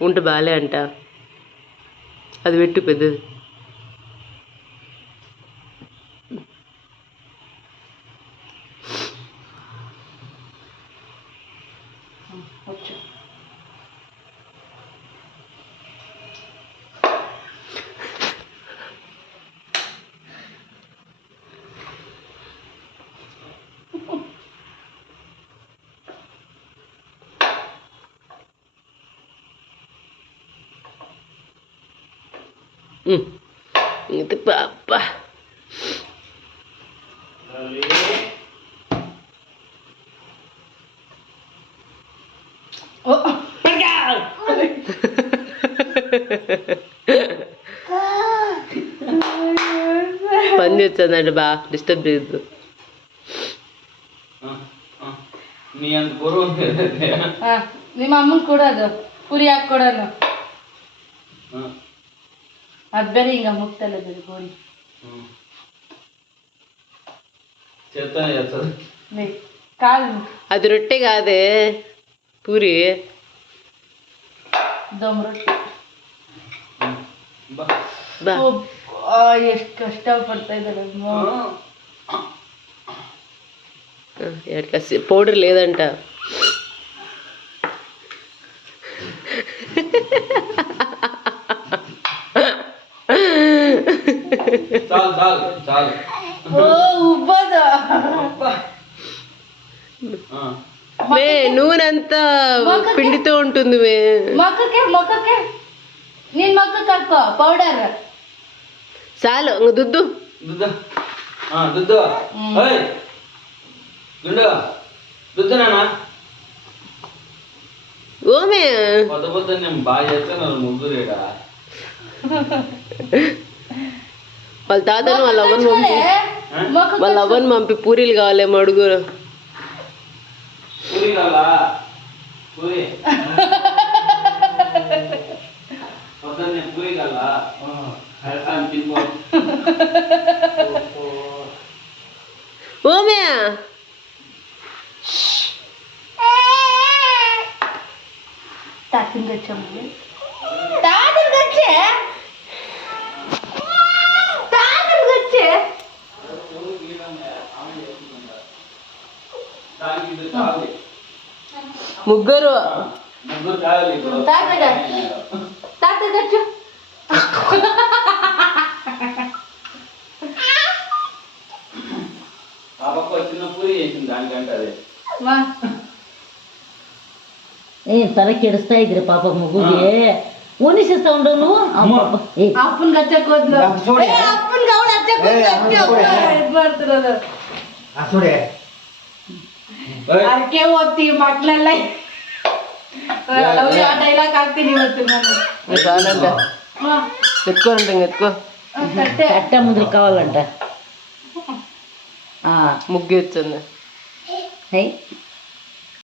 ఉంటే బాలే అంట. అది పెట్టు పెద్దది. ఇది పాప పని చేస్తుందండి. బాగా డిస్టర్బ్ చేయొద్దు. ನಿಮ್ಮ ಅಮ್ಮನ ಕೊಡೋದು ಪುರಿ ಹಾಕಿ ಕೊಡೋನು ಅದು ಬೇರೆ ಹಿಂಗ ಮುಗ್ತಲ್ಲ ಬೇರೆ ಗೋರಿ కాదు. అది రొట్టె కాదే, పూరి. దమ్ రొట్టె. ಎಷ್ಟು ಕಷ್ಟಪಡ್ತಾ ಇದ್ದಾರೆ. పౌడర్ లేదంట. మే నూనెంతా పిండితో ఉంటుంది. మే మొక్కకే నేను మొక్క కట్టుకో పౌడర్ చాలు. దుద్దు ఓమే వాళ్ళ తాతను వాళ్ళ అవ్వను పంపి పూరీలు కావాలేమో అడుగు. ఓమే తాతను వచ్చాము. ముగ్గురు తాతగచ్చు ತಲೆ ಕೆಡಿಸ್ತಾ ಇದ್ರಿ ಪಾಪ ಮಗುಗೆ. ಉಣಿಸ್ತಾ ఉండవు నువ్వు. ಅಪ್ಪನ ಗಚ್ಚಕ್ ಹೋದ್ಲು. ಅಪ್ಪನ ಗೌಡ ಅದಕ್ಕೆ ಓದ್ತಿ ಮಕ್ಳೆಲ್ಲ ಡೈಲಾಗ್ ಹಾಕ್ತೀನಿ ಇವತ್ತು ನಾನು. ఎత్తుకోండి. ఎత్తుకో. కట్ట ముద్ర కావాలంట. ముగ్గు వచ్చింది.